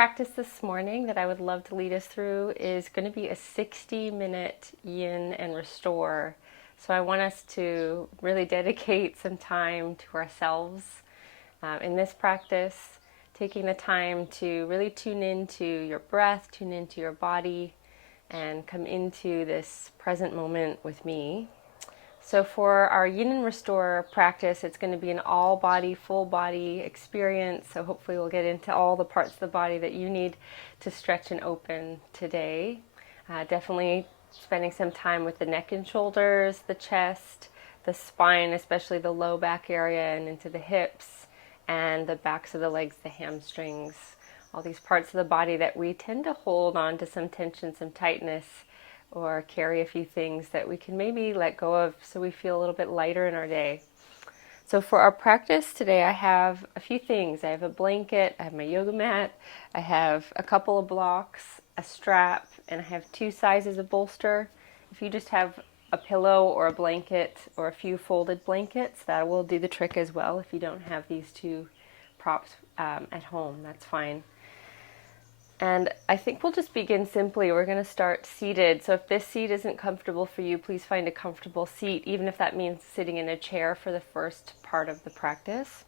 practice this morning that I would love to lead us through is going to be a 60-minute Yin and Restore. So I want us to really dedicate some time to ourselves in this practice, taking the time to really tune into your breath, tune into your body, and come into this present moment with me. So for our Yin and Restore practice, it's going to be an all-body, full-body experience. So hopefully we'll get into all the parts of the body that you need to stretch and open today. Definitely spending some time with the neck and shoulders, the chest, the spine, especially the low back area and into the hips, and the backs of the legs, the hamstrings. All these parts of the body that we tend to hold on to some tension, some tightness, or carry a few things that we can maybe let go of so we feel a little bit lighter in our day. So for our practice today, I have a few things. I have a blanket, I have my yoga mat, I have a couple of blocks, a strap, and I have 2 sizes of bolster. If you just have a pillow or a blanket or a few folded blankets, that will do the trick as well. If you don't have these 2 props at home, that's fine. And I think we'll just begin simply. We're going to start seated. So if this seat isn't comfortable for you, please find a comfortable seat, even if that means sitting in a chair for the first part of the practice.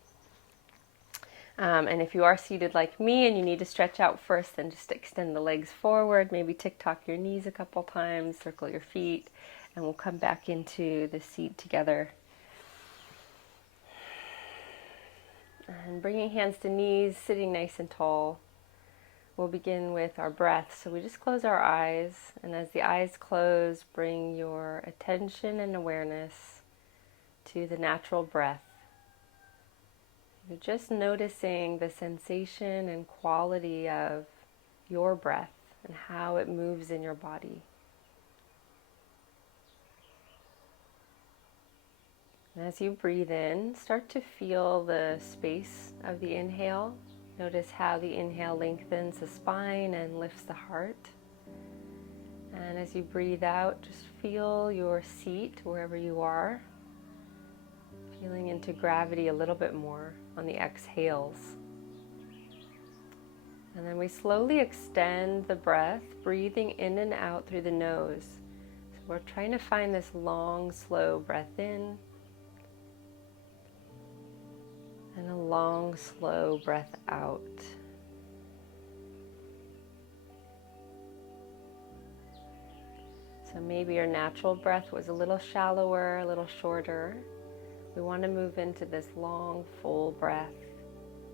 And if you are seated like me and you need to stretch out first, then just extend the legs forward, maybe tick-tock your knees a couple times, circle your feet, and we'll come back into the seat together. And bringing hands to knees, sitting nice and tall. We'll begin with our breath. So we just close our eyes, and as the eyes close, bring your attention and awareness to the natural breath. You're just noticing the sensation and quality of your breath and how it moves in your body. And as you breathe in, start to feel the space of the inhale. Notice how the inhale lengthens the spine and lifts the heart. And as you breathe out, just feel your seat wherever you are, feeling into gravity a little bit more on the exhales. And then we slowly extend the breath, breathing in and out through the nose. So we're trying to find this long, slow breath in, and a long, slow breath out. So maybe your natural breath was a little shallower, a little shorter. We want to move into this long, full breath,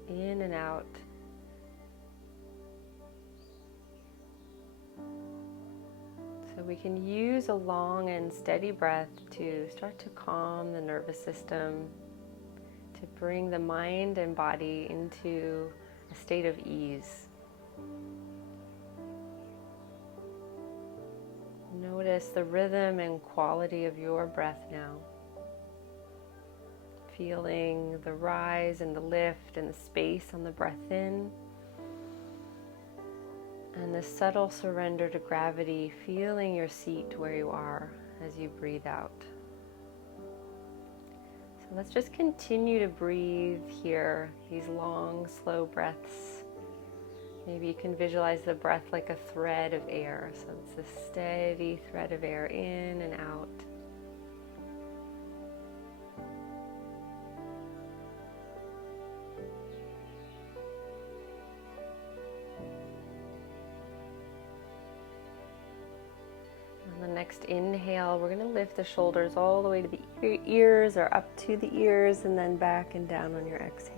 in and out. So we can use a long and steady breath to start to calm the nervous system, to bring the mind and body into a state of ease. Notice the rhythm and quality of your breath now. Feeling the rise and the lift and the space on the breath in, and the subtle surrender to gravity, feeling your seat where you are as you breathe out. So let's just continue to breathe here, these long, slow breaths. Maybe you can visualize the breath like a thread of air. So it's a steady thread of air in and out. On the next inhale, we're going to lift the shoulders all the way to the ears or up to the ears, and then back and down on your exhale.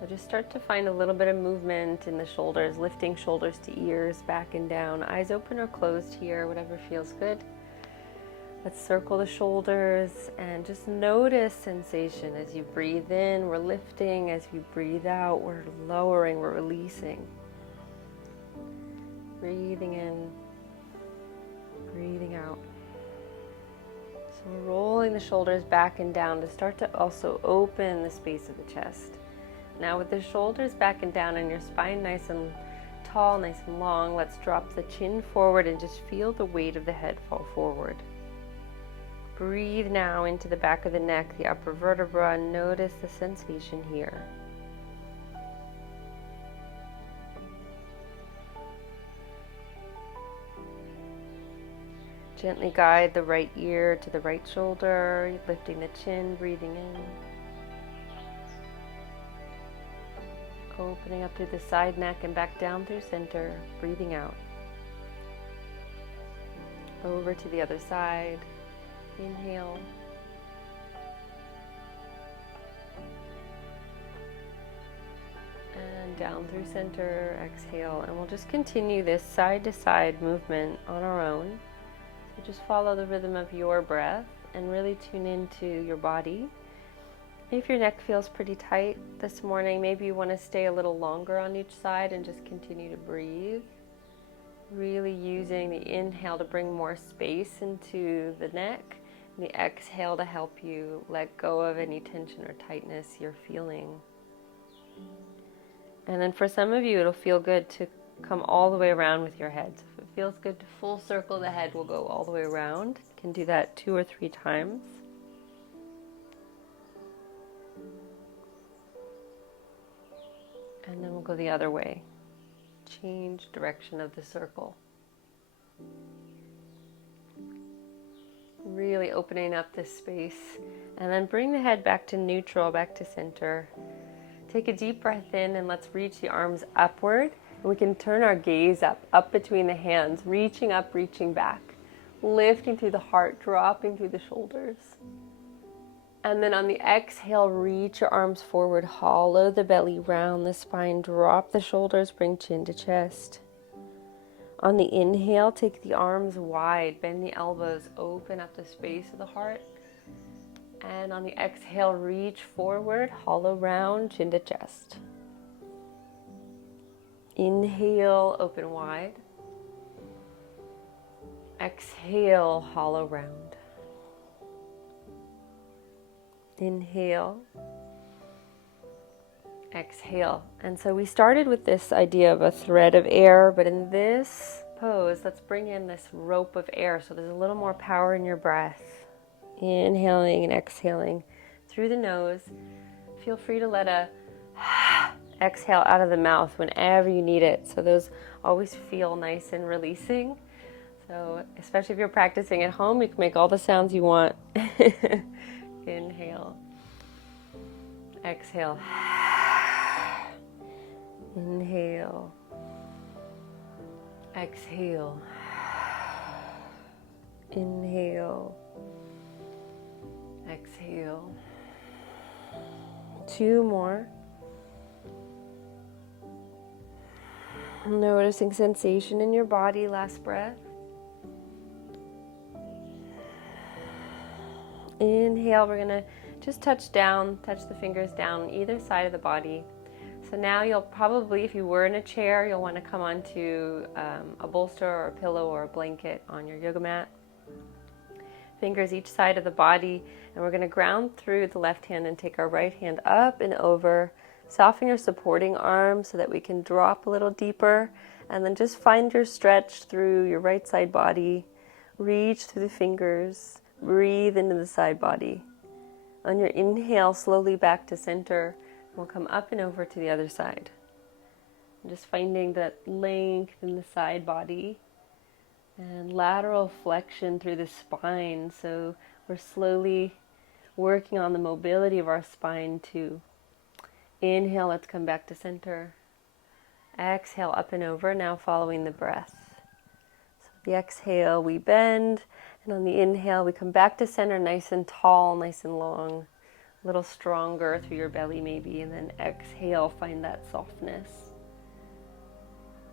So just start to find a little bit of movement in the shoulders, lifting shoulders to ears, back and down. Eyes open or closed here, whatever feels good. Let's circle the shoulders and just notice sensation. As you breathe in, we're lifting. As you breathe out, we're lowering, we're releasing. Breathing in, breathing out. So we're rolling the shoulders back and down to start to also open the space of the chest. Now with the shoulders back and down and your spine nice and tall, nice and long, let's drop the chin forward and just feel the weight of the head fall forward. Breathe now into the back of the neck, the upper vertebra, and notice the sensation here. Gently guide the right ear to the right shoulder, lifting the chin, breathing in. Opening up through the side neck and back down through center, breathing out. Over to the other side. Inhale. And down through center, exhale. And we'll just continue this side to side movement on our own. So just follow the rhythm of your breath and really tune into your body. If your neck feels pretty tight this morning, maybe you want to stay a little longer on each side and just continue to breathe. Really using the inhale to bring more space into the neck, and the exhale to help you let go of any tension or tightness you're feeling. And then for some of you, it'll feel good to come all the way around with your head. So if it feels good to full circle the head, we'll go all the way around. You can do that 2 or 3 times. And then we'll go the other way. Change direction of the circle. Really opening up this space. And then bring the head back to neutral, back to center. Take a deep breath in and let's reach the arms upward. And we can turn our gaze up between the hands, reaching up, reaching back. Lifting through the heart, dropping through the shoulders. And then on the exhale, reach your arms forward, hollow the belly, round the spine, drop the shoulders, bring chin to chest. On the inhale, take the arms wide, bend the elbows, open up the space of the heart. And on the exhale, reach forward, hollow round, chin to chest. Inhale, open wide. Exhale, hollow round. Inhale, exhale. And so we started with this idea of a thread of air, but in this pose, let's bring in this rope of air so there's a little more power in your breath. Inhaling and exhaling through the nose. Feel free to let a exhale out of the mouth whenever you need it. So those always feel nice and releasing. So especially if you're practicing at home, you can make all the sounds you want. Inhale, exhale, inhale, exhale, inhale, exhale. 2 more. Noticing sensation in your body, last breath. Inhale, we're going to just touch the fingers down either side of the body. So now you'll probably, if you were in a chair, you'll want to come onto a bolster or a pillow or a blanket on your yoga mat. Fingers each side of the body, and we're going to ground through the left hand and take our right hand up and over. Soften your supporting arm so that we can drop a little deeper, and then just find your stretch through your right side body. Reach through the fingers. Breathe into the side body. On your inhale, slowly back to center. We'll come up and over to the other side. And just finding that length in the side body and lateral flexion through the spine. So we're slowly working on the mobility of our spine too. Inhale, let's come back to center. Exhale, up and over, now following the breath. So the exhale, we bend. And on the inhale, we come back to center, nice and tall, nice and long. A little stronger through your belly maybe. And then exhale, find that softness.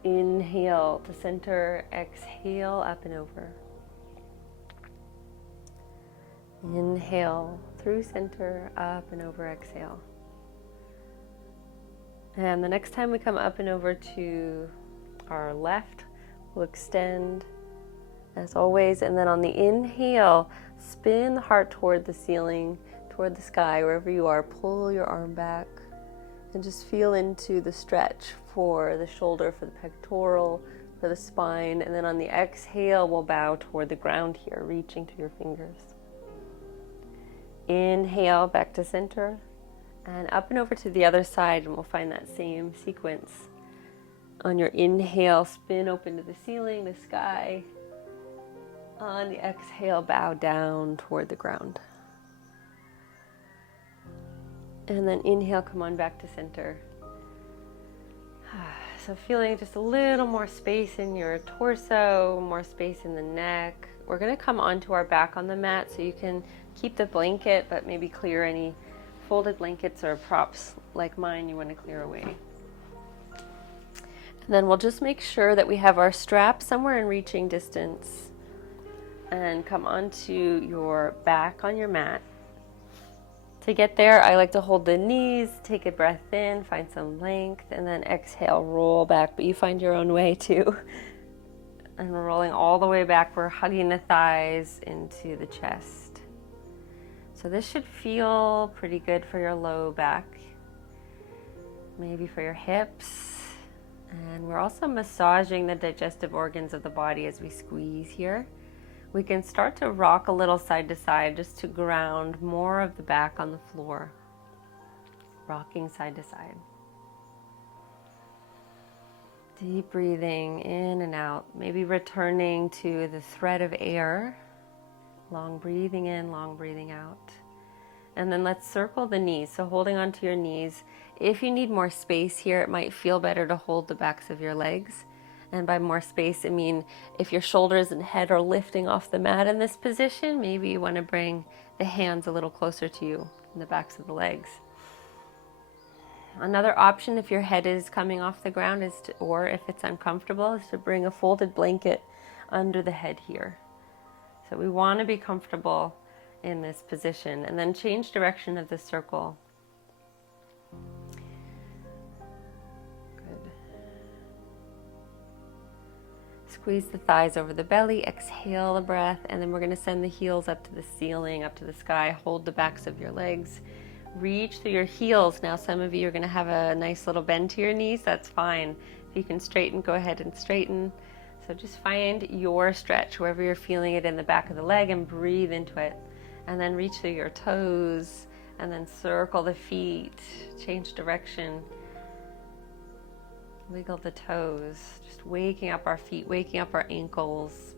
Inhale to center, exhale, up and over. Inhale through center, up and over, exhale. And the next time we come up and over to our left, we'll extend as always, and then on the inhale, spin the heart toward the ceiling, toward the sky, wherever you are. Pull your arm back and just feel into the stretch for the shoulder, for the pectoral, for the spine. And then on the exhale, we'll bow toward the ground here, reaching through your fingers. Inhale, back to center, and up and over to the other side, and we'll find that same sequence. On your inhale, spin open to the ceiling, the sky. On the exhale, bow down toward the ground. And then inhale, come on back to center. So feeling just a little more space in your torso, more space in the neck. We're going to come onto our back on the mat, so you can keep the blanket, but maybe clear any folded blankets or props like mine you want to clear away. And then we'll just make sure that we have our strap somewhere in reaching distance. And come onto your back on your mat. To get there, I like to hold the knees, take a breath in, find some length, and then exhale, roll back, but you find your own way too. And we're rolling all the way back. We're hugging the thighs into the chest. So this should feel pretty good for your low back, maybe for your hips. And we're also massaging the digestive organs of the body as we squeeze here. We can start to rock a little side to side just to ground more of the back on the floor. Rocking side to side. Deep breathing in and out. Maybe returning to the thread of air. Long breathing in, long breathing out. And then let's circle the knees. So holding onto your knees. If you need more space here, it might feel better to hold the backs of your legs. And by more space, I mean if your shoulders and head are lifting off the mat in this position, maybe you want to bring the hands a little closer to you in the backs of the legs. Another option, if your head is coming off the ground, is to, or if it's uncomfortable, is to bring a folded blanket under the head here. So we want to be comfortable in this position, and then change direction of the circle. Squeeze the thighs over the belly, exhale the breath, and then we're going to send the heels up to the ceiling, up to the sky. Hold the backs of your legs. Reach through your heels. Now some of you are going to have a nice little bend to your knees. That's fine. If you can straighten, go ahead and straighten. So just find your stretch wherever you're feeling it in the back of the leg and breathe into it. And then reach through your toes and then circle the feet. Change direction. Wiggle the toes, just waking up our feet, waking up our ankles.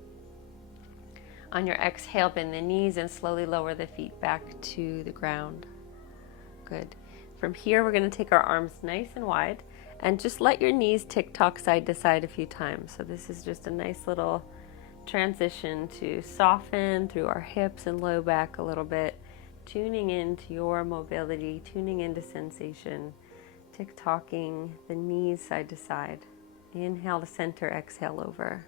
On your exhale, bend the knees and slowly lower the feet back to the ground. Good. From here, we're going to take our arms nice and wide and just let your knees tick-tock side to side a few times. So this is just a nice little transition to soften through our hips and low back a little bit, tuning into your mobility, tuning into sensation. Tick-tocking the knees side to side. Inhale to center, exhale over.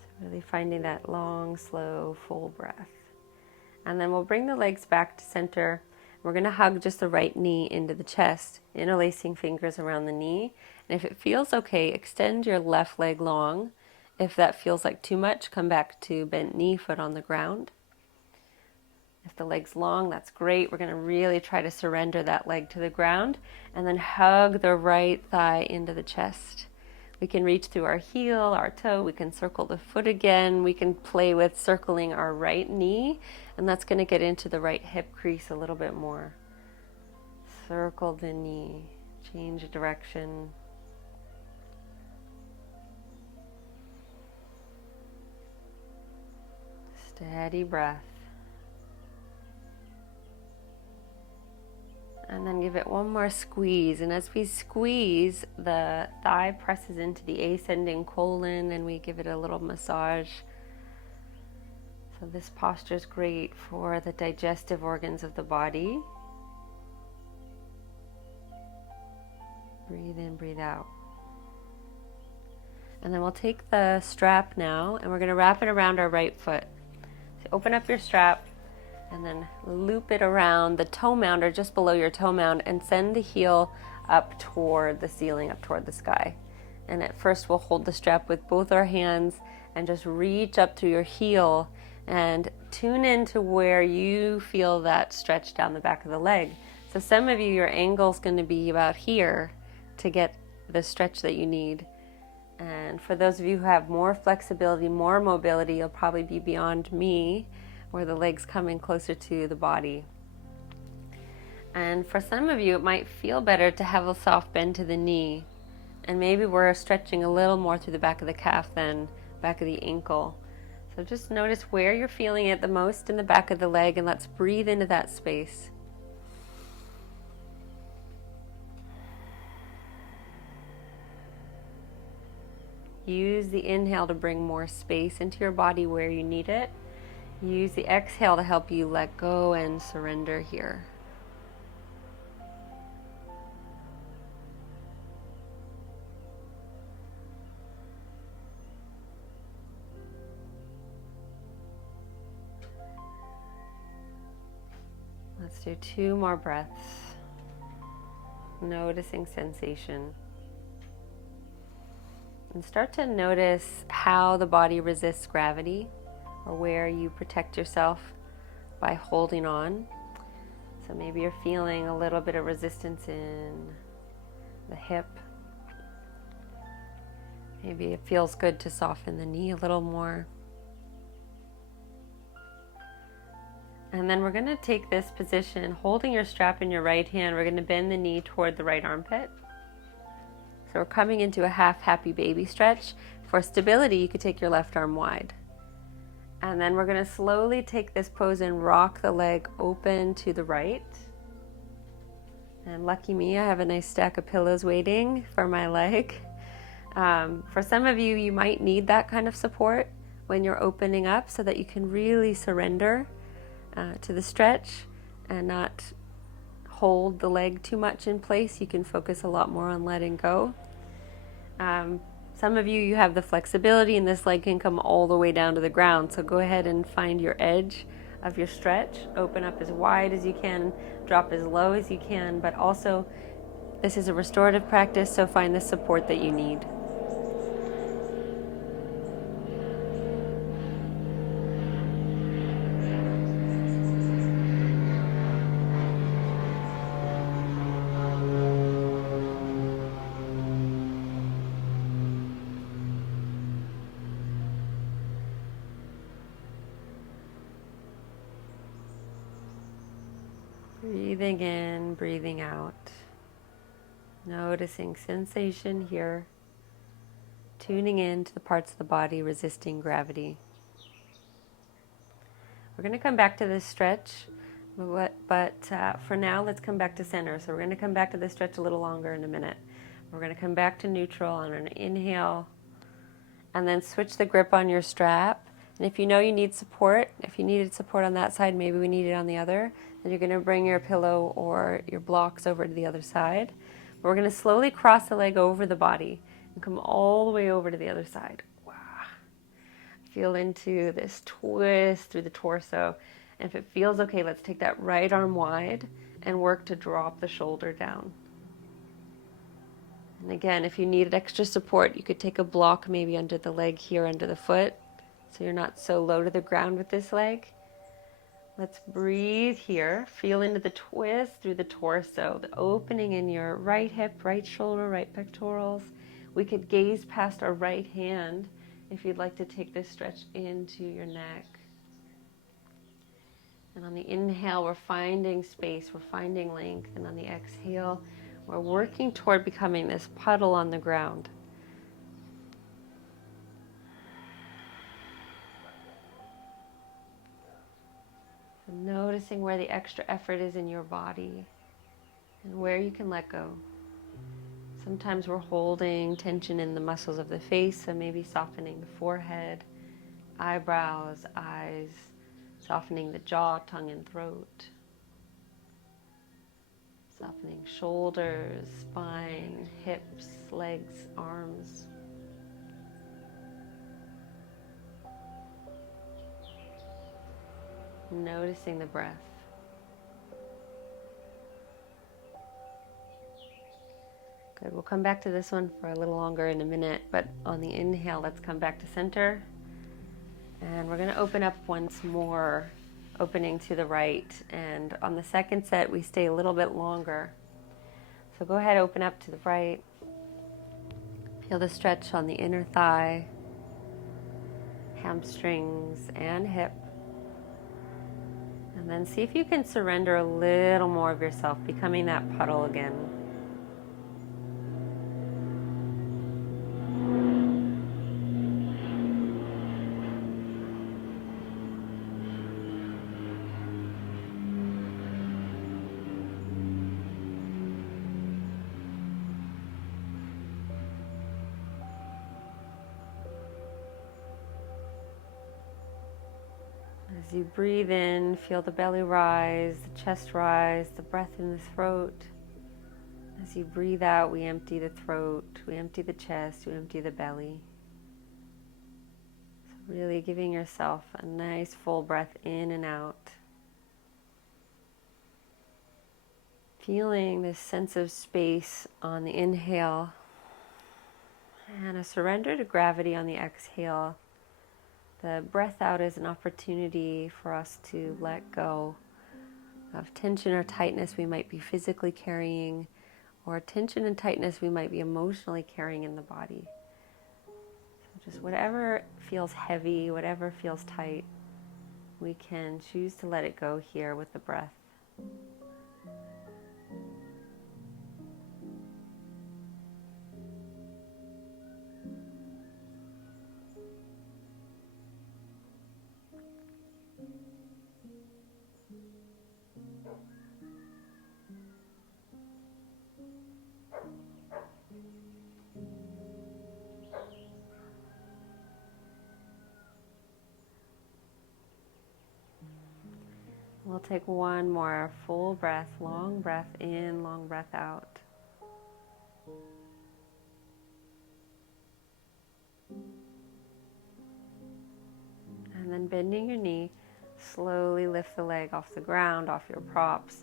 So really finding that long, slow, full breath. And then we'll bring the legs back to center. We're going to hug just the right knee into the chest, interlacing fingers around the knee. And if it feels okay, extend your left leg long. If that feels like too much, come back to bent knee, foot on the ground. If the leg's long, that's great. We're going to really try to surrender that leg to the ground and then hug the right thigh into the chest. We can reach through our heel, our toe. We can circle the foot again. We can play with circling our right knee, and that's going to get into the right hip crease a little bit more. Circle the knee, change direction. Steady breath. And then give it one more squeeze. And as we squeeze, the thigh presses into the ascending colon and we give it a little massage. So this posture is great for the digestive organs of the body. Breathe in, breathe out. And then we'll take the strap now and we're going to wrap it around our right foot. So open up your strap. And then loop it around the toe mound or just below your toe mound and send the heel up toward the ceiling, up toward the sky. And at first we'll hold the strap with both our hands and just reach up through your heel and tune into where you feel that stretch down the back of the leg. So some of you, your angle's going to be about here to get the stretch that you need. And for those of you who have more flexibility, more mobility, you'll probably be beyond me, where the legs come in closer to the body. And for some of you, it might feel better to have a soft bend to the knee. And maybe we're stretching a little more through the back of the calf than back of the ankle. So just notice where you're feeling it the most in the back of the leg, and let's breathe into that space. Use the inhale to bring more space into your body where you need it. Use the exhale to help you let go and surrender here. Let's do 2 more breaths. Noticing sensation. And start to notice how the body resists gravity, or where you protect yourself by holding on. So maybe you're feeling a little bit of resistance in the hip. Maybe it feels good to soften the knee a little more. And then we're going to take this position, holding your strap in your right hand. We're going to bend the knee toward the right armpit. So we're coming into a half happy baby stretch. For stability, you could take your left arm wide. And then we're going to slowly take this pose and rock the leg open to the right. And lucky me, I have a nice stack of pillows waiting for my leg. For some of you, you might need that kind of support when you're opening up so that you can really surrender to the stretch and not hold the leg too much in place. You can focus a lot more on letting go. Some of you have the flexibility and this leg can come all the way down to the ground. So go ahead and find your edge of your stretch. Open up as wide as you can, drop as low as you can, but also this is a restorative practice, so find the support that you need. Breathing in, breathing out. Noticing sensation here. Tuning in to the parts of the body resisting gravity. We're going to come back to this stretch, but for now, let's come back to center. So we're going to come back to this stretch a little longer in a minute. We're going to come back to neutral on an inhale, and then switch the grip on your strap. And if you know you need support, if you needed support on that side, maybe we need it on the other, then you're going to bring your pillow or your blocks over to the other side. We're going to slowly cross the leg over the body and come all the way over to the other side. Wow. Feel into this twist through the torso. And if it feels okay, let's take that right arm wide and work to drop the shoulder down. And again, if you needed extra support, you could take a block maybe under the leg here, under the foot, so you're not so low to the ground with this leg. Let's breathe here. Feel into the twist through the torso, the opening in your right hip, right shoulder, right pectorals. We could gaze past our right hand if you'd like to take this stretch into your neck. And on the inhale, we're finding space, we're finding length. And on the exhale, we're working toward becoming this puddle on the ground. So noticing where the extra effort is in your body and where you can let go. Sometimes we're holding tension in the muscles of the face, so maybe softening the forehead, eyebrows, eyes, softening the jaw, tongue, and throat. Softening shoulders, spine, hips, legs, arms. Noticing the breath. Good, we'll come back to this one for a little longer in a minute, but on the inhale, let's come back to center. And we're going to open up once more, opening to the right. And on the second set, we stay a little bit longer. So go ahead, open up to the right. Feel the stretch on the inner thigh, hamstrings, and hip. And then see if you can surrender a little more of yourself, becoming that puddle again. As you breathe in, feel the belly rise, the chest rise, the breath in the throat. As you breathe out, we empty the throat, we empty the chest, we empty the belly. So really giving yourself a nice full breath in and out. Feeling this sense of space on the inhale and a surrender to gravity on the exhale. The breath out is an opportunity for us to let go of tension or tightness we might be physically carrying, or tension and tightness we might be emotionally carrying in the body. So just whatever feels heavy, whatever feels tight, we can choose to let it go here with the breath. We'll take one more full breath, long breath in, long breath out. And then bending your knee, slowly lift the leg off the ground, off your props.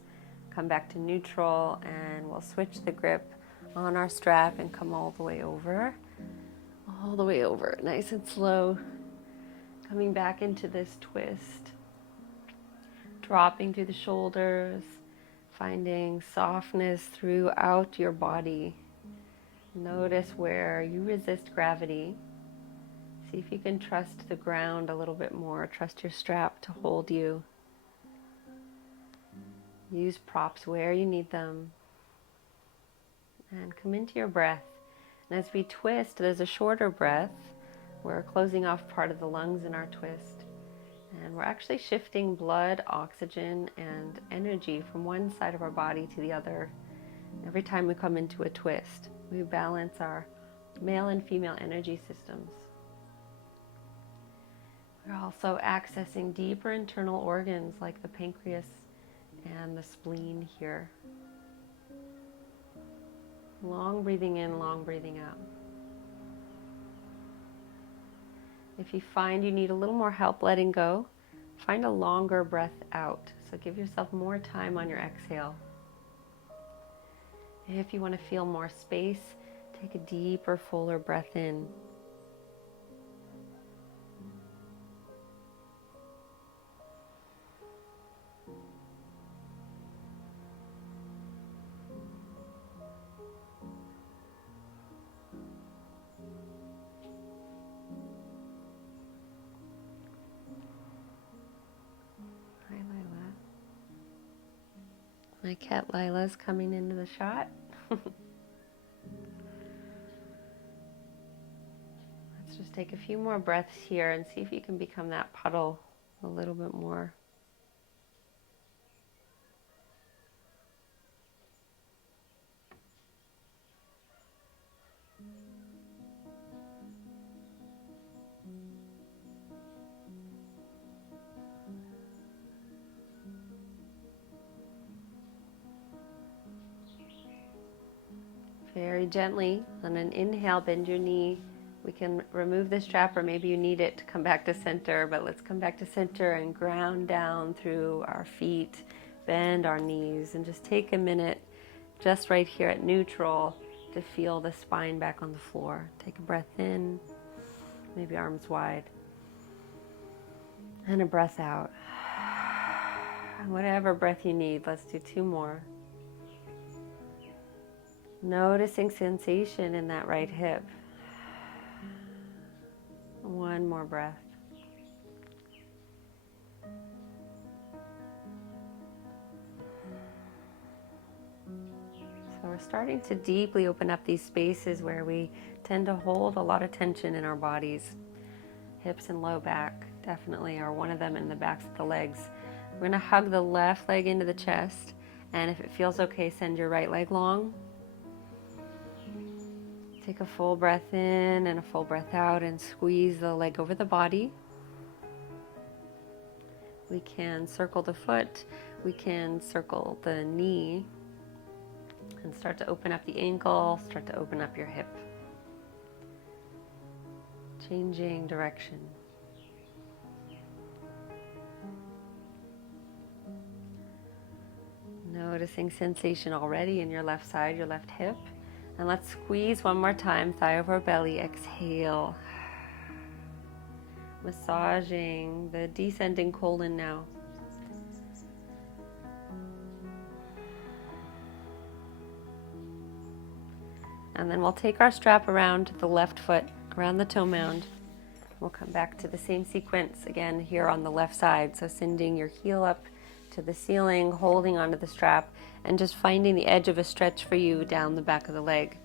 Come back to neutral, and we'll switch the grip on our strap and come all the way over. All the way over, nice and slow. Coming back into this twist. Dropping through the shoulders, finding softness throughout your body. Notice where you resist gravity. See if you can trust the ground a little bit more. Trust your strap to hold you. Use props where you need them. And come into your breath. And as we twist, there's a shorter breath. We're closing off part of the lungs in our twist. And we're actually shifting blood, oxygen, and energy from one side of our body to the other. Every time we come into a twist, we balance our male and female energy systems. We're also accessing deeper internal organs like the pancreas and the spleen here. Long breathing in, long breathing out. If you find you need a little more help letting go, find a longer breath out. So give yourself more time on your exhale. If you want to feel more space, take a deeper, fuller breath in. Hi, Lila. My cat Lila's coming into the shot. Let's just take a few more breaths here and see if you can become that puddle a little bit more. Very gently, on an inhale, bend your knee. We can remove the strap, or maybe you need it to come back to center, but let's come back to center and ground down through our feet, bend our knees, and just take a minute just right here at neutral to feel the spine back on the floor. Take a breath in, maybe arms wide, and a breath out. Whatever breath you need, let's do two more. Noticing sensation in that right hip. One more breath. So we're starting to deeply open up these spaces where we tend to hold a lot of tension in our bodies. Hips and low back definitely are one of them, and the backs of the legs. We're going to hug the left leg into the chest, and if it feels okay, send your right leg long. Take a full breath in and a full breath out and squeeze the leg over the body. We can circle the foot, we can circle the knee, and start to open up the ankle, start to open up your hip. Changing direction. Noticing sensation already in your left side, your left hip. And let's squeeze one more time, thigh over belly, exhale. Massaging the descending colon now. And then we'll take our strap around the left foot, around the toe mound. We'll come back to the same sequence again here on the left side. So sending your heel up to the ceiling, holding onto the strap, and just finding the edge of a stretch for you down the back of the leg.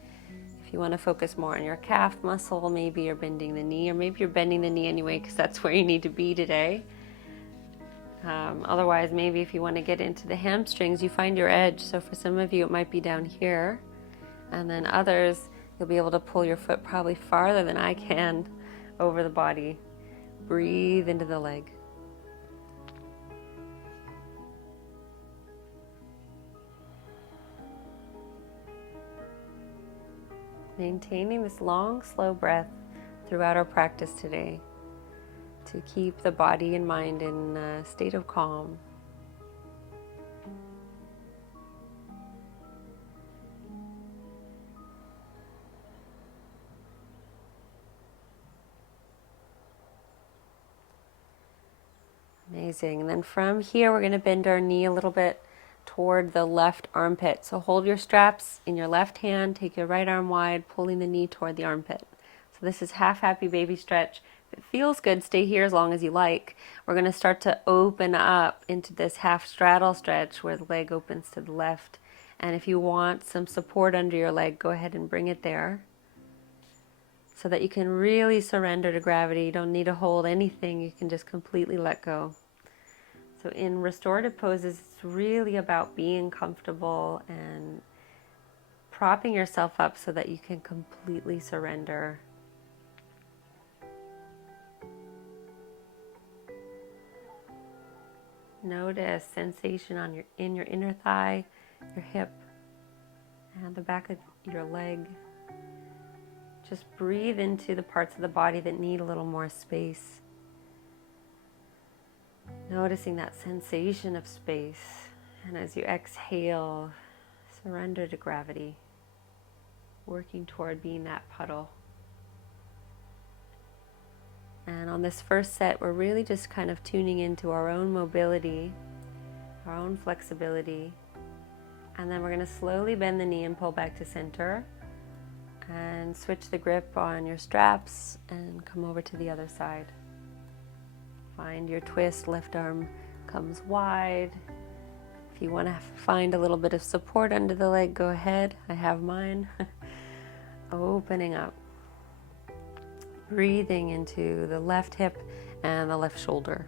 If you want to focus more on your calf muscle, maybe you're bending the knee, or maybe you're bending the knee anyway because that's where you need to be today. Otherwise, maybe if you want to get into the hamstrings, you find your edge. So for some of you, it might be down here. And then others, you'll be able to pull your foot probably farther than I can over the body. Breathe into the leg. Maintaining this long, slow breath throughout our practice today to keep the body and mind in a state of calm. Amazing. And then from here, we're going to bend our knee a little bit toward the left armpit. So hold your straps in your left hand, take your right arm wide, pulling the knee toward the armpit. So this is half happy baby stretch. If it feels good, stay here as long as you like. We're going to start to open up into this half straddle stretch where the leg opens to the left. And if you want some support under your leg, go ahead and bring it there so that you can really surrender to gravity. You don't need to hold anything. You can just completely let go. So in restorative poses, it's really about being comfortable and propping yourself up so that you can completely surrender. Notice sensation on in your inner thigh, your hip, and the back of your leg. Just breathe into the parts of the body that need a little more space. Noticing that sensation of space. And as you exhale, surrender to gravity, working toward being that puddle. And on this first set, we're really just kind of tuning into our own mobility, our own flexibility. And then we're going to slowly bend the knee and pull back to center. And switch the grip on your straps and come over to the other side. Find your twist, left arm comes wide. If you want to find a little bit of support under the leg, go ahead. I have mine. Opening up. Breathing into the left hip and the left shoulder.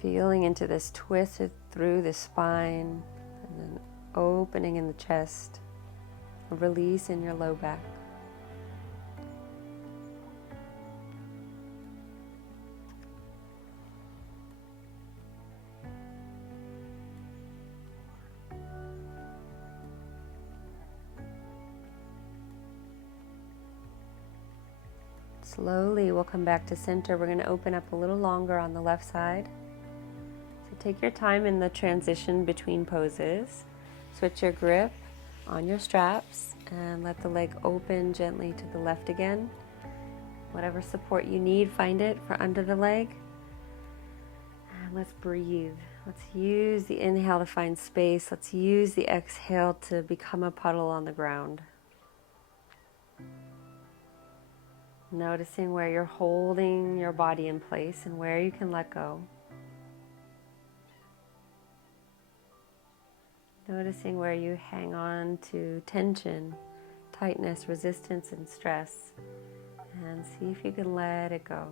Feeling into this twist through the spine, and then opening in the chest, a release in your low back. Slowly we'll come back to center. We're going to open up a little longer on the left side. Take your time in the transition between poses. Switch your grip on your straps and let the leg open gently to the left again. Whatever support you need, find it for under the leg. And And let's breathe. Let's use the inhale to find space. Let's use the exhale to become a puddle on the ground. Noticing where you're holding your body in place and where you can let go. Noticing where you hang on to tension, tightness, resistance, and stress. And see if you can let it go.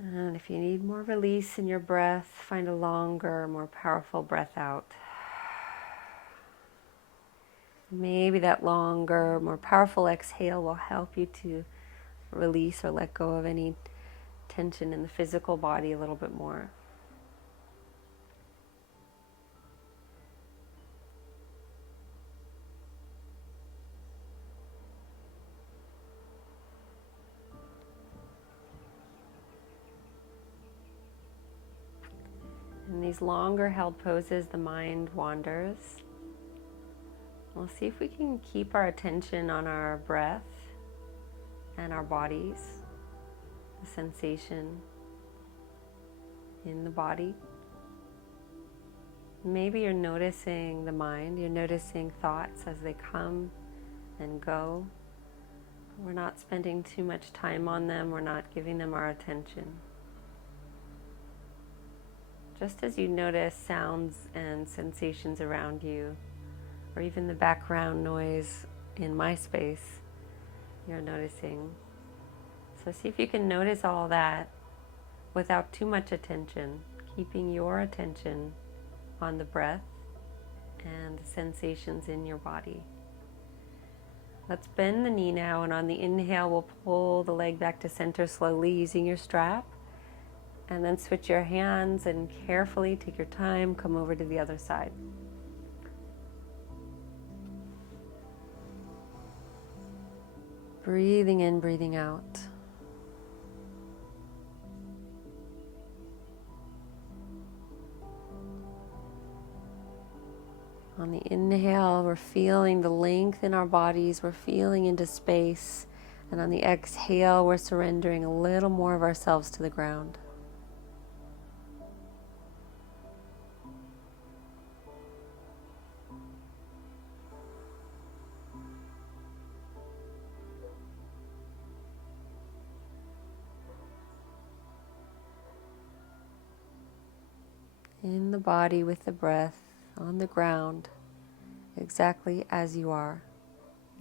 And if you need more release in your breath, find a longer, more powerful breath out. Maybe that longer, more powerful exhale will help you to release or let go of any tension in the physical body a little bit more. In these longer held poses, the mind wanders. We'll see if we can keep our attention on our breath and our bodies, the sensation in the body. Maybe you're noticing the mind, you're noticing thoughts as they come and go. We're not spending too much time on them, we're not giving them our attention. Just as you notice sounds and sensations around you, or even the background noise in my space, you're noticing. So see if you can notice all that without too much attention, keeping your attention on the breath and the sensations in your body. Let's bend the knee now, and on the inhale, we'll pull the leg back to center slowly using your strap. And then switch your hands and carefully take your time, come over to the other side. Breathing in, breathing out. On the inhale, we're feeling the length in our bodies, we're feeling into space. And on the exhale, we're surrendering a little more of ourselves to the ground. In the body with the breath, on the ground, exactly as you are,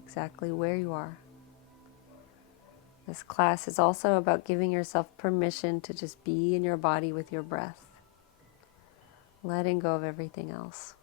exactly where you are. This class is also about giving yourself permission to just be in your body with your breath, letting go of everything else.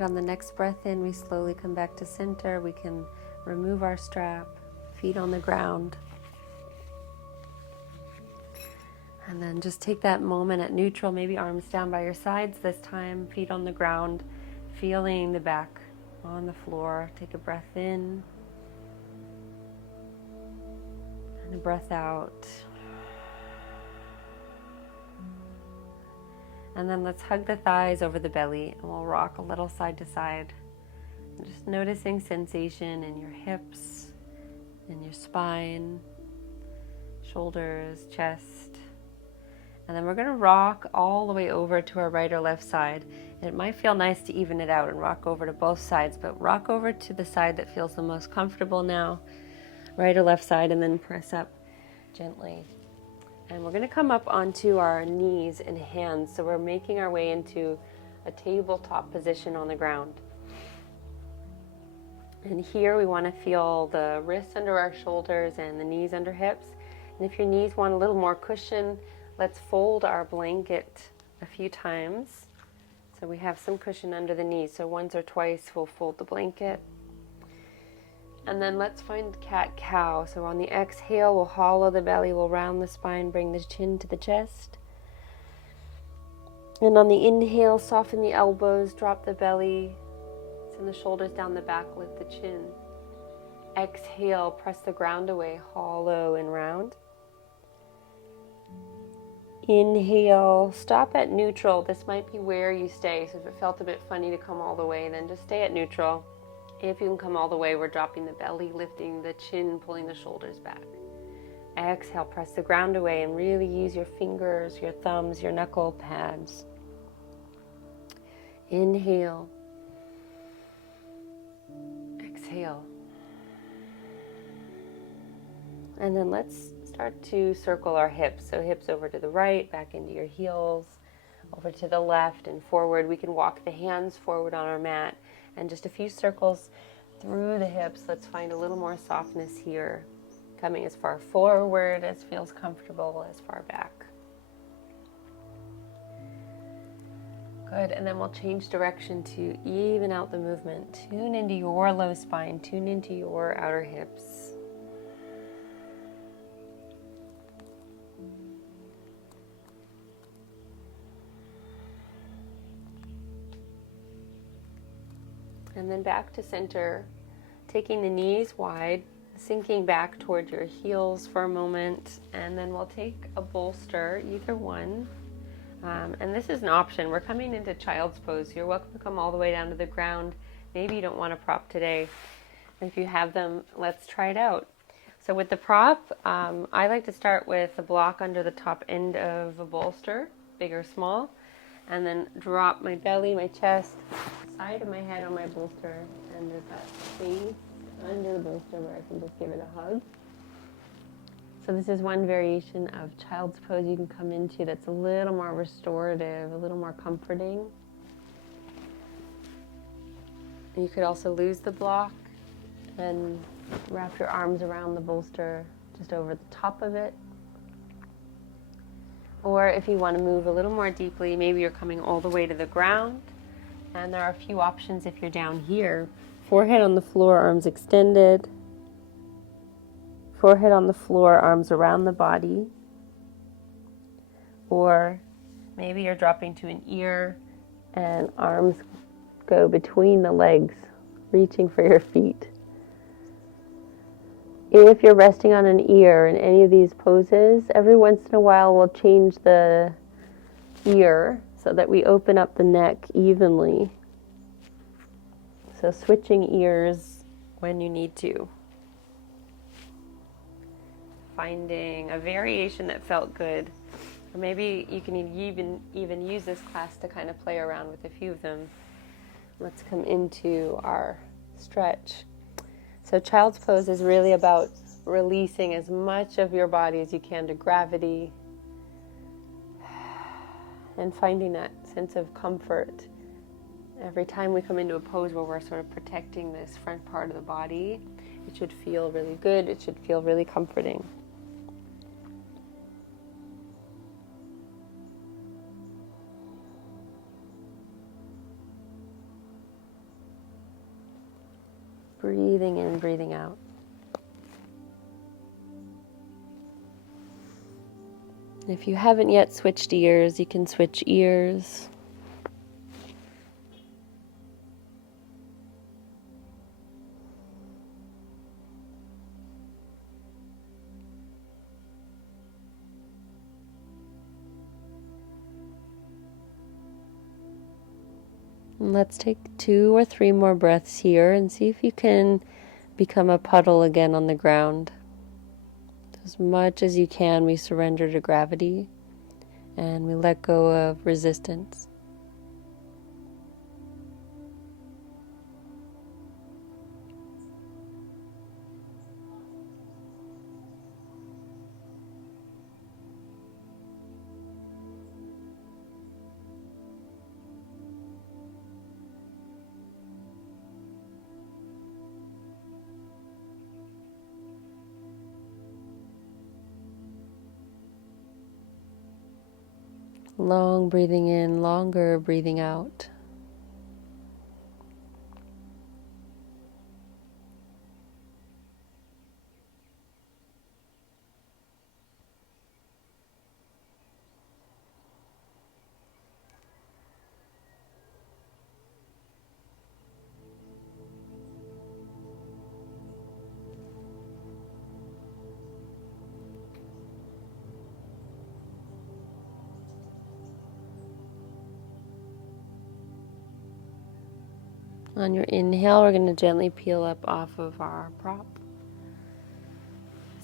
On the next breath in, we slowly come back to center. We can remove our strap, feet on the ground. And then just take that moment at neutral, maybe arms down by your sides this time, feet on the ground, feeling the back on the floor. Take a breath in and a breath out. And then let's hug the thighs over the belly, and we'll rock a little side to side. And just noticing sensation in your hips, in your spine, shoulders, chest. And then we're going to rock all the way over to our right or left side. It might feel nice to even it out and rock over to both sides, but rock over to the side that feels the most comfortable now, right or left side, and then press up gently. And we're going to come up onto our knees and hands, so we're making our way into a tabletop position on the ground. And here we want to feel the wrists under our shoulders and the knees under hips. And if your knees want a little more cushion, let's fold our blanket a few times. So we have some cushion under the knees. So once or twice we'll fold the blanket. And then let's find cat-cow. So on the exhale, we'll hollow the belly, we'll round the spine, bring the chin to the chest. And on the inhale, soften the elbows, drop the belly, send the shoulders down the back, lift the chin. Exhale, press the ground away, hollow and round. Inhale, stop at neutral. This might be where you stay, so if it felt a bit funny to come all the way, then just stay at neutral. If you can come all the way, we're dropping the belly, lifting the chin, pulling the shoulders back. Exhale, press the ground away and really use your fingers, your thumbs, your knuckle pads. Inhale. Exhale. And then let's start to circle our hips. So hips over to the right, back into your heels, over to the left and forward. We can walk the hands forward on our mat and just a few circles through the hips. Let's find a little more softness here. Coming as far forward as feels comfortable, as far back. Good, and then we'll change direction to even out the movement. Tune into your low spine, tune into your outer hips. And then back to center, taking the knees wide, sinking back toward your heels for a moment, and then we'll take a bolster, either one. And this is an option. We're coming into child's pose. You're welcome to come all the way down to the ground. Maybe you don't want a prop today. If you have them, let's try it out. So with the prop, I like to start with a block under the top end of a bolster, big or small, and then drop my belly, my chest, side of my head on my bolster, and there's that space under the bolster where I can just give it a hug. So this is one variation of child's pose you can come into that's a little more restorative, a little more comforting. You could also lose the block and wrap your arms around the bolster just over the top of it. Or if you want to move a little more deeply, maybe you're coming all the way to the ground. And there are a few options if you're down here. Forehead on the floor, arms extended. Forehead on the floor, arms around the body. Or maybe you're dropping to an ear and arms go between the legs, reaching for your feet. If you're resting on an ear in any of these poses, every once in a while we'll change the ear so that we open up the neck evenly. So switching ears when you need to. Finding a variation that felt good. Or maybe you can even use this class to kind of play around with a few of them. Let's come into our stretch. So child's pose is really about releasing as much of your body as you can to gravity and finding that sense of comfort. Every time we come into a pose where we're sort of protecting this front part of the body, it should feel really good, it should feel really comforting. Breathing in, breathing out. If you haven't yet switched ears, you can switch ears. And let's take 2 or 3 more breaths here and see if you can become a puddle again on the ground. As much as you can, we surrender to gravity and we let go of resistance. Long breathing in, longer breathing out. On your inhale, we're going to gently peel up off of our prop.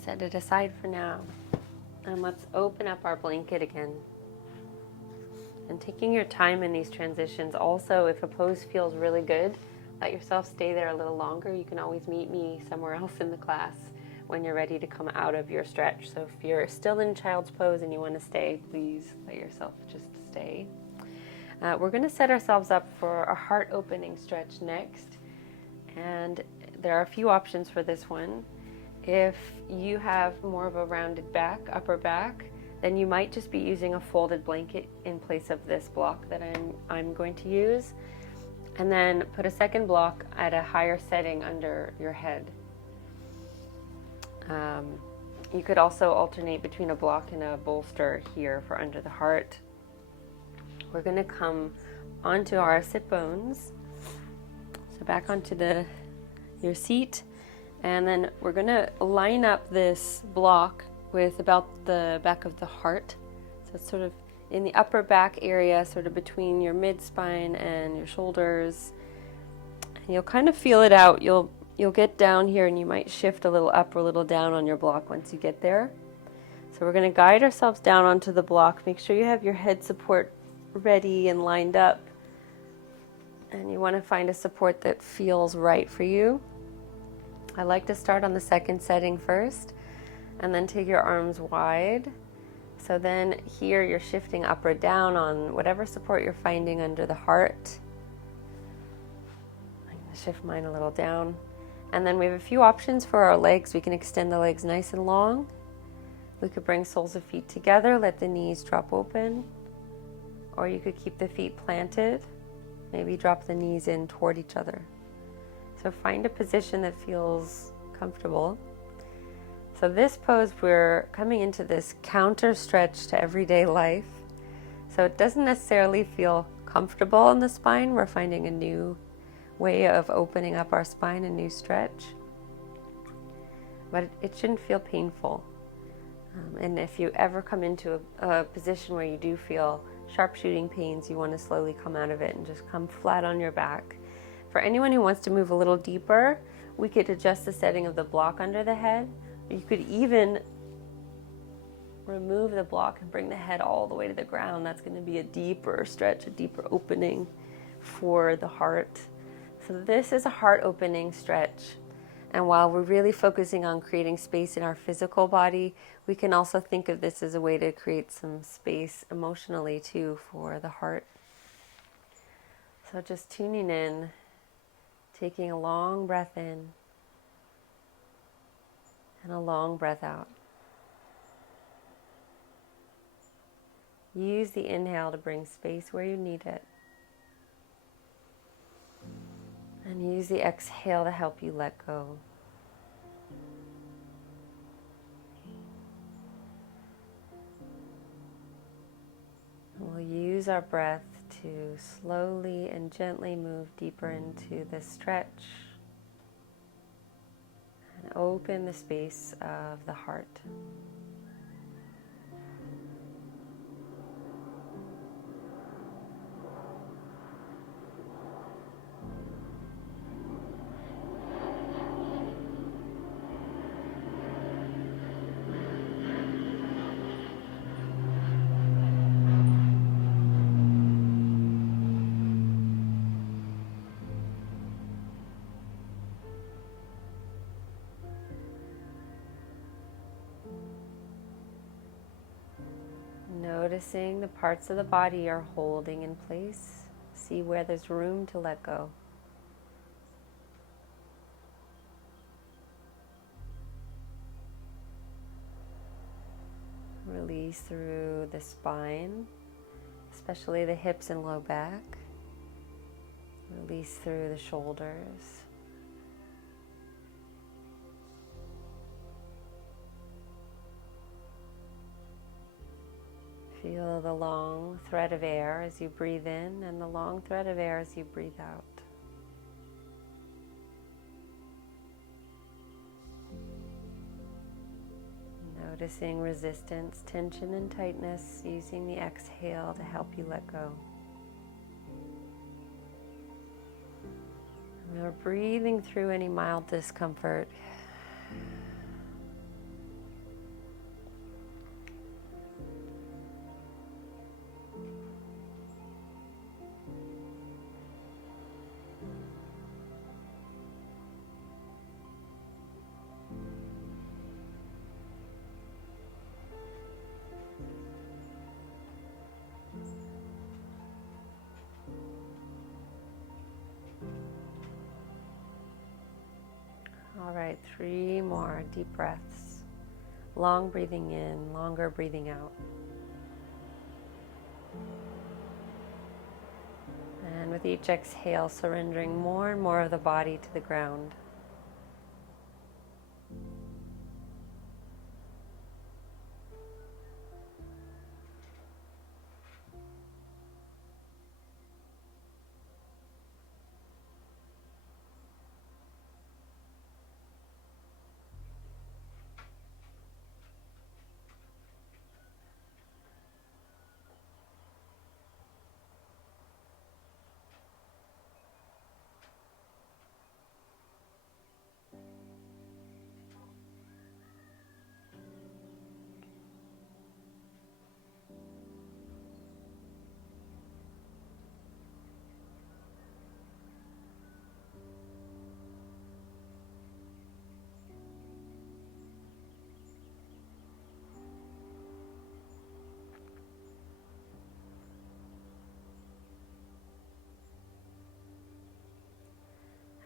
Set it aside for now. And let's open up our blanket again. And taking your time in these transitions. Also, if a pose feels really good, let yourself stay there a little longer. You can always meet me somewhere else in the class when you're ready to come out of your stretch. So if you're still in child's pose and you want to stay, please let yourself just stay. We're going to set ourselves up for a heart opening stretch next. And there are a few options for this one. If you have more of a rounded back, upper back, then you might just be using a folded blanket in place of this block that I'm going to use. And then put a second block at a higher setting under your head. You could also alternate between a block and a bolster here for under the heart. We're going to come onto our sit bones. So back onto your seat. And then we're going to line up this block with about the back of the heart. So it's sort of in the upper back area, sort of between your mid-spine and your shoulders. And you'll kind of feel it out. You'll get down here and you might shift a little up or a little down on your block once you get there. So we're going to guide ourselves down onto the block. Make sure you have your head support ready and lined up. And you want to find a support that feels right for you. I like to start on the second setting first and then take your arms wide. So then here you're shifting up or down on whatever support you're finding under the heart. I'm going to shift mine a little down. And then we have a few options for our legs. We can extend the legs nice and long. We could bring soles of feet together, let the knees drop open. Or you could keep the feet planted, maybe drop the knees in toward each other. So find a position that feels comfortable. So this pose, we're coming into this counter stretch to everyday life. So it doesn't necessarily feel comfortable in the spine. We're finding a new way of opening up our spine, a new stretch. But it shouldn't feel painful. And if you ever come into a position where you do feel sharp shooting pains, you want to slowly come out of it and just come flat on your back. For anyone who wants to move a little deeper, we could adjust the setting of the block under the head. You could even remove the block and bring the head all the way to the ground. That's going to be a deeper stretch, a deeper opening for the heart. So this is a heart opening stretch. And while we're really focusing on creating space in our physical body, we can also think of this as a way to create some space emotionally too for the heart. So just tuning in, taking a long breath in and a long breath out. Use the inhale to bring space where you need it. And use the exhale to help you let go. We'll use our breath to slowly and gently move deeper into the stretch and open the space of the heart. Noticing the parts of the body you're holding in place. See where there's room to let go. Release through the spine, especially the hips and low back. Release through the shoulders. Feel the long thread of air as you breathe in and the long thread of air as you breathe out. Noticing resistance, tension, and tightness, using the exhale to help you let go. And we're breathing through any mild discomfort. All right, 3 more deep breaths. Long breathing in, longer breathing out. And with each exhale, surrendering more and more of the body to the ground.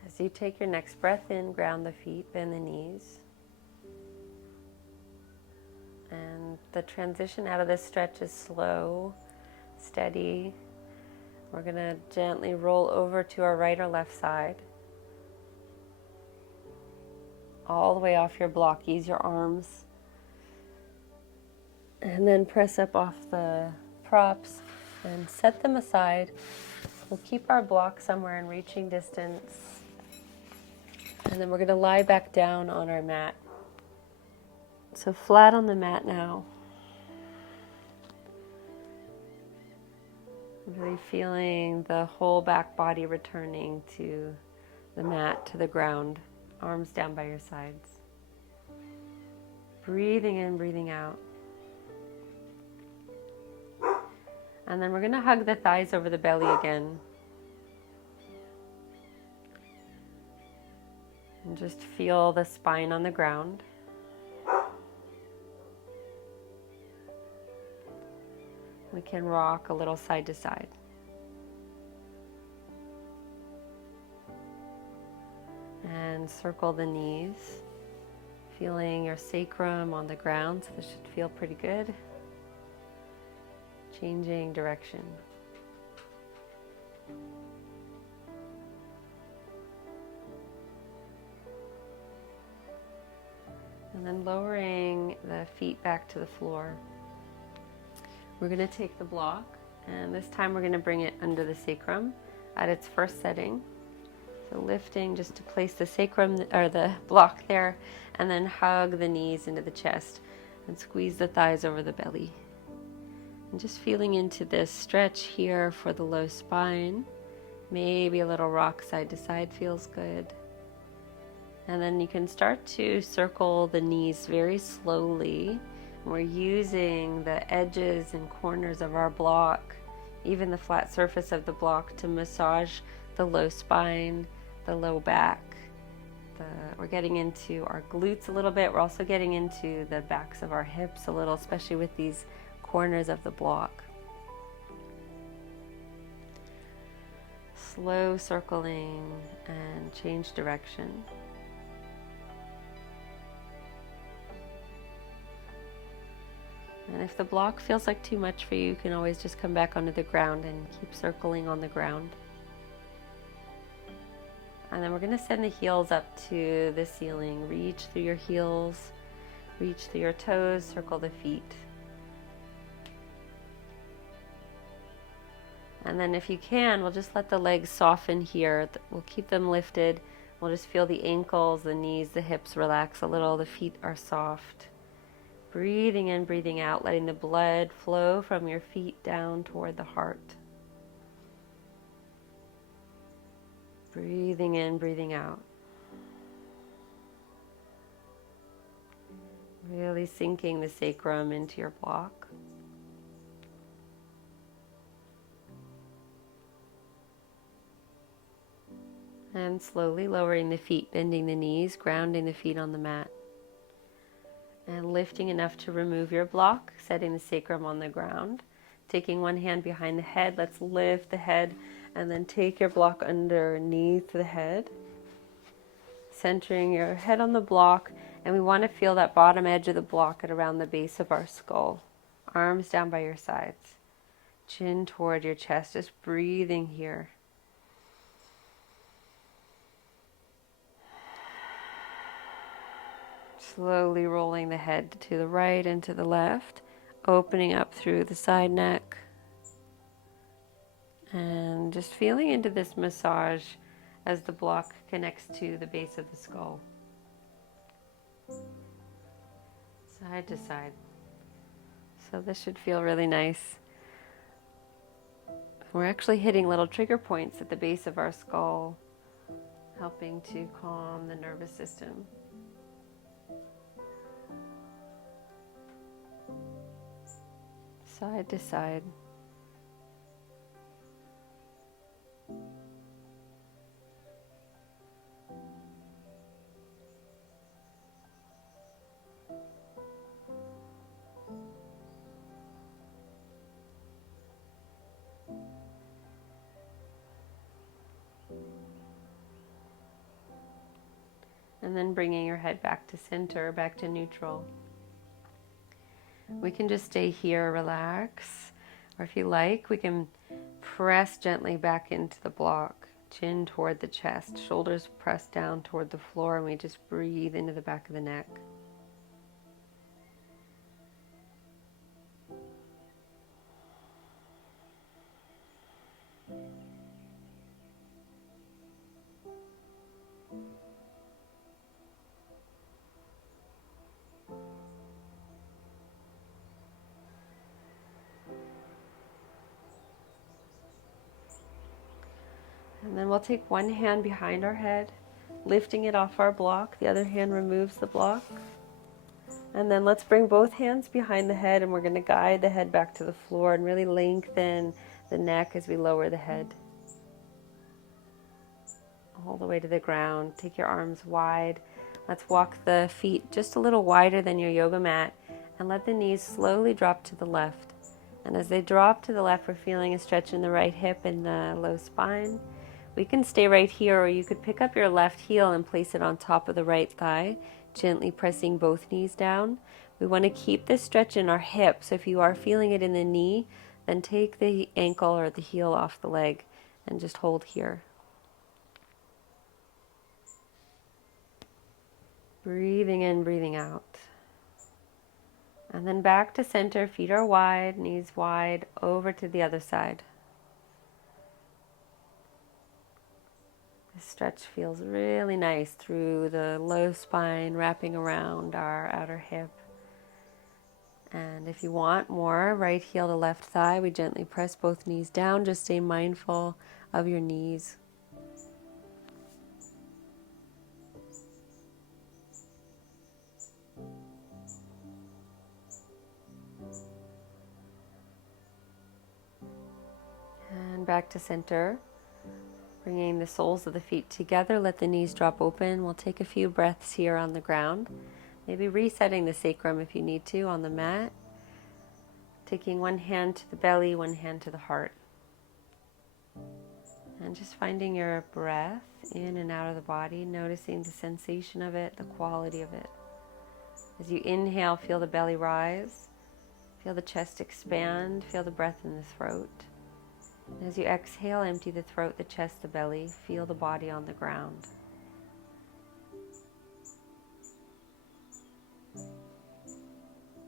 As you take your next breath in, ground the feet, bend the knees. And the transition out of this stretch is slow, steady. We're going to gently roll over to our right or left side. All the way off your block, ease your arms. And then press up off the props and set them aside. We'll keep our block somewhere in reaching distance. And then we're going to lie back down on our mat. So flat on the mat now. Really feeling the whole back body returning to the mat, to the ground. Arms down by your sides. Breathing in, breathing out. And then we're going to hug the thighs over the belly again. And just feel the spine on the ground. We can rock a little side to side. And circle the knees, feeling your sacrum on the ground, so this should feel pretty good. Changing direction. And then lowering the feet back to the floor. We're going to take the block, and this time we're going to bring it under the sacrum at its first setting. So lifting just to place the sacrum or the block there, and then hug the knees into the chest and squeeze the thighs over the belly. And just feeling into this stretch here for the low spine. Maybe a little rock side to side feels good. And then you can start to circle the knees very slowly. We're using the edges and corners of our block, even the flat surface of the block, to massage the low spine, the low back. We're getting into our glutes a little bit. We're also getting into the backs of our hips a little, especially with these corners of the block. Slow circling and change direction. And if the block feels like too much for you, you can always just come back onto the ground and keep circling on the ground. And then we're going to send the heels up to the ceiling. Reach through your heels, reach through your toes, circle the feet. And then if you can, we'll just let the legs soften here. We'll keep them lifted. We'll just feel the ankles, the knees, the hips relax a little. The feet are soft. Breathing in, breathing out, letting the blood flow from your feet down toward the heart. Breathing in, breathing out. Really sinking the sacrum into your block. And slowly lowering the feet, bending the knees, grounding the feet on the mat. And lifting enough to remove your block, setting the sacrum on the ground. Taking one hand behind the head, let's lift the head and then take your block underneath the head. Centering your head on the block, and we want to feel that bottom edge of the block at around the base of our skull. Arms down by your sides. Chin toward your chest, just breathing here. Slowly rolling the head to the right and to the left, opening up through the side neck, and just feeling into this massage as the block connects to the base of the skull. Side to side. So this should feel really nice. We're actually hitting little trigger points at the base of our skull, helping to calm the nervous system. Side to side. And then bringing your head back to center, back to neutral. We can just stay here, relax. Or if you like, we can press gently back into the block. Chin toward the chest, shoulders pressed down toward the floor, and we just breathe into the back of the neck. And then we'll take one hand behind our head, lifting it off our block. The other hand removes the block. And then let's bring both hands behind the head, and we're going to guide the head back to the floor and really lengthen the neck as we lower the head. All the way to the ground. Take your arms wide. Let's walk the feet just a little wider than your yoga mat, and let the knees slowly drop to the left. And as they drop to the left, we're feeling a stretch in the right hip and the low spine. We can stay right here, or you could pick up your left heel and place it on top of the right thigh, gently pressing both knees down. We want to keep this stretch in our hip, so if you are feeling it in the knee, then take the ankle or the heel off the leg and just hold here. Breathing in, breathing out. And then back to center, feet are wide, knees wide, over to the other side. This stretch feels really nice through the low spine, wrapping around our outer hip. And if you want more, right heel to left thigh, we gently press both knees down. Just stay mindful of your knees. And back to center. Bringing the soles of the feet together, let the knees drop open. We'll take a few breaths here on the ground. Maybe resetting the sacrum if you need to on the mat. Taking one hand to the belly, one hand to the heart. And just finding your breath in and out of the body, noticing the sensation of it, the quality of it. As you inhale, feel the belly rise. Feel the chest expand. Feel the breath in the throat. And as you exhale, empty the throat, the chest, the belly. Feel the body on the ground.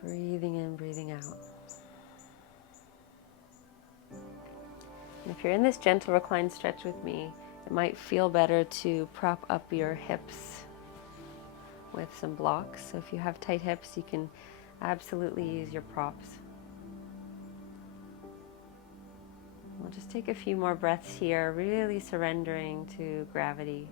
Breathing in, breathing out. And if you're in this gentle reclined stretch with me, it might feel better to prop up your hips with some blocks. So if you have tight hips, you can absolutely use your props. We'll just take a few more breaths here, really surrendering to gravity.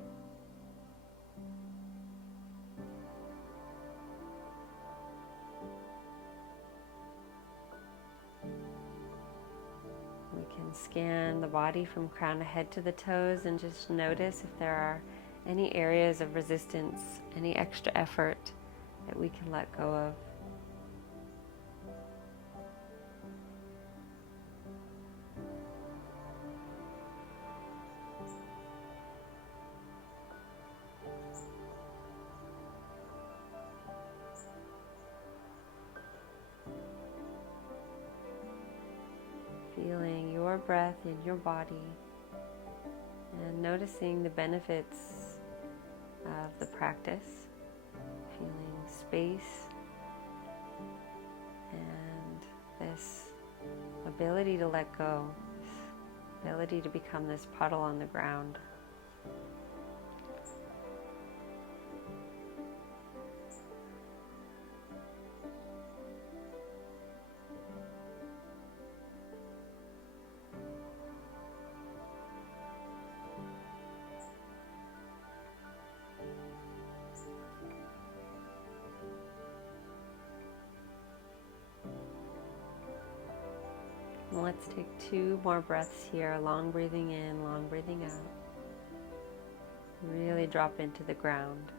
We can scan the body from crown of head to the toes and just notice if there are any areas of resistance, any extra effort that we can let go of. Feeling your breath in your body and noticing the benefits of the practice, feeling space and this ability to let go, this ability to become this puddle on the ground. And let's take 2 more breaths here, long breathing in, long breathing out. Really drop into the ground.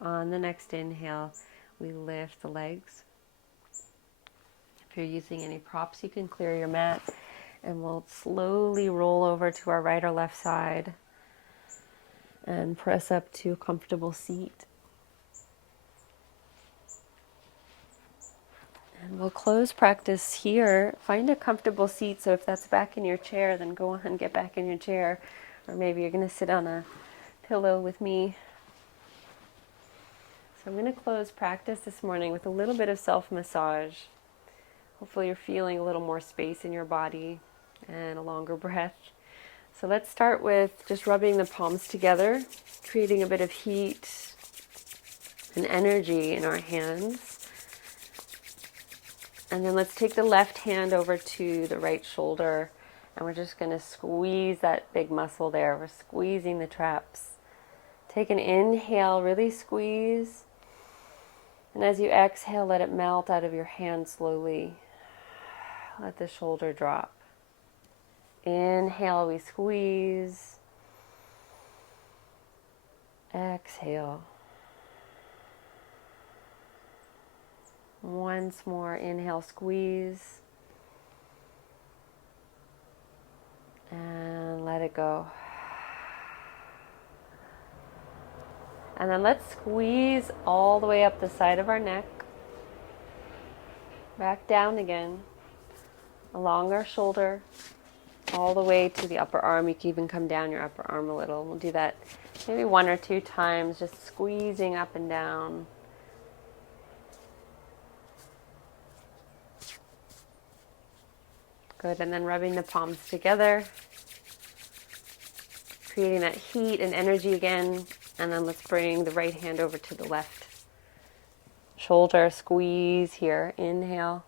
On the next inhale, we lift the legs. If you're using any props, you can clear your mat, and we'll slowly roll over to our right or left side and press up to a comfortable seat. And we'll close practice here. Find a comfortable seat, so if that's back in your chair, then go on and get back in your chair. Or maybe you're going to sit on a pillow with me. So I'm going to close practice this morning with a little bit of self-massage. Hopefully you're feeling a little more space in your body and a longer breath. So let's start with just rubbing the palms together, creating a bit of heat and energy in our hands. And then let's take the left hand over to the right shoulder, and we're just going to squeeze that big muscle there. We're squeezing the traps. Take an inhale, really squeeze. And as you exhale, let it melt out of your hand slowly. Let the shoulder drop. Inhale, we squeeze. Exhale. Once more, inhale, squeeze. And let it go. And then let's squeeze all the way up the side of our neck. Back down again. Along our shoulder. All the way to the upper arm. You can even come down your upper arm a little. We'll do that maybe 1 or 2 times, just squeezing up and down. Good, and then rubbing the palms together. Creating that heat and energy again. And then let's bring the right hand over to the left shoulder. Squeeze here. Inhale.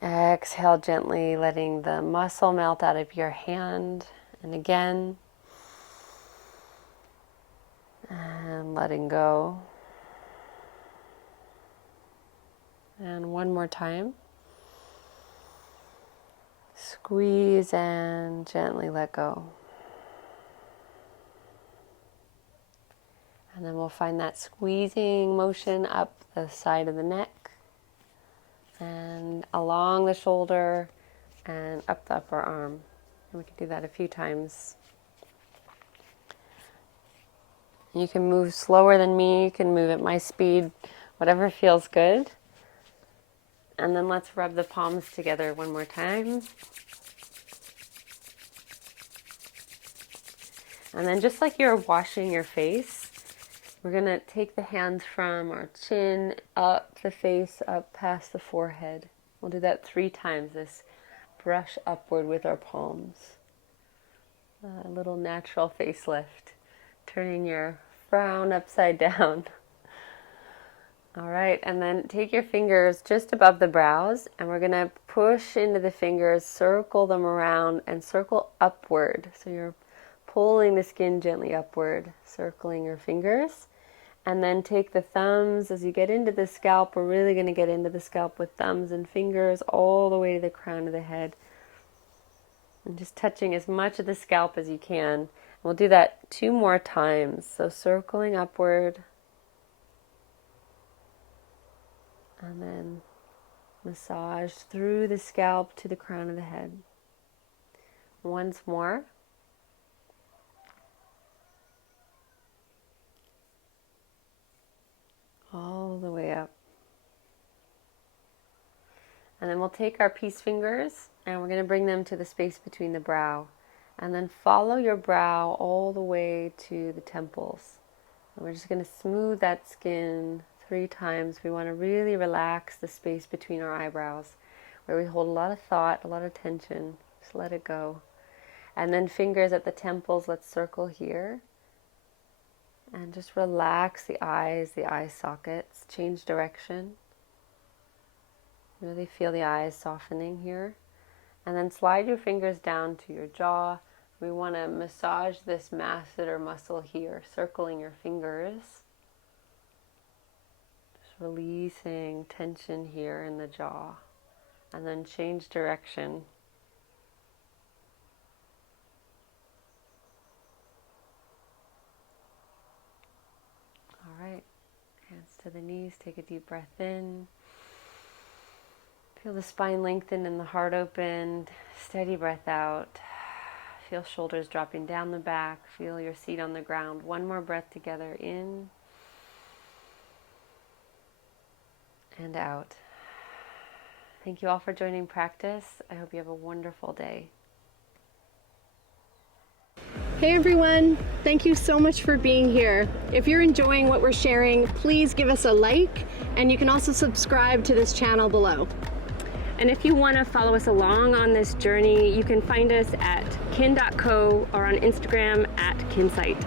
Exhale gently, letting the muscle melt out of your hand. And again. And letting go. And one more time. Squeeze and gently let go. And then we'll find that squeezing motion up the side of the neck and along the shoulder and up the upper arm. And we can do that a few times. You can move slower than me, you can move at my speed, whatever feels good. And then let's rub the palms together one more time. And then just like you're washing your face, we're going to take the hands from our chin up the face, up past the forehead. We'll do that 3 times, this brush upward with our palms. A little natural facelift, turning your frown upside down. All right, and then take your fingers just above the brows, and we're going to push into the fingers, circle them around, and circle upward. So you're pulling the skin gently upward, circling your fingers. And then take the thumbs as you get into the scalp. We're really going to get into the scalp with thumbs and fingers all the way to the crown of the head. And just touching as much of the scalp as you can. We'll do that 2 more times. So circling upward. And then massage through the scalp to the crown of the head. Once more. All the way up. And then we'll take our peace fingers and we're going to bring them to the space between the brow. And then follow your brow all the way to the temples. And we're just going to smooth that skin 3 times. We want to really relax the space between our eyebrows, where we hold a lot of thought, a lot of tension. Just let it go. And then fingers at the temples, let's circle here. And just relax the eye sockets, change direction. Really feel the eyes softening here. And then slide your fingers down to your jaw. We want to massage this masseter muscle here, circling your fingers. Just releasing tension here in the jaw. And then change direction. All right, hands to the knees, take a deep breath in. Feel the spine lengthened and the heart opened. Steady breath out. Feel shoulders dropping down the back. Feel your seat on the ground. One more breath together, in and out. Thank you all for joining practice. I hope you have a wonderful day. Hey everyone, thank you so much for being here. If you're enjoying what we're sharing, please give us a like, and you can also subscribe to this channel below. And if you want to follow us along on this journey, you can find us at kin.co or on Instagram at kinsight.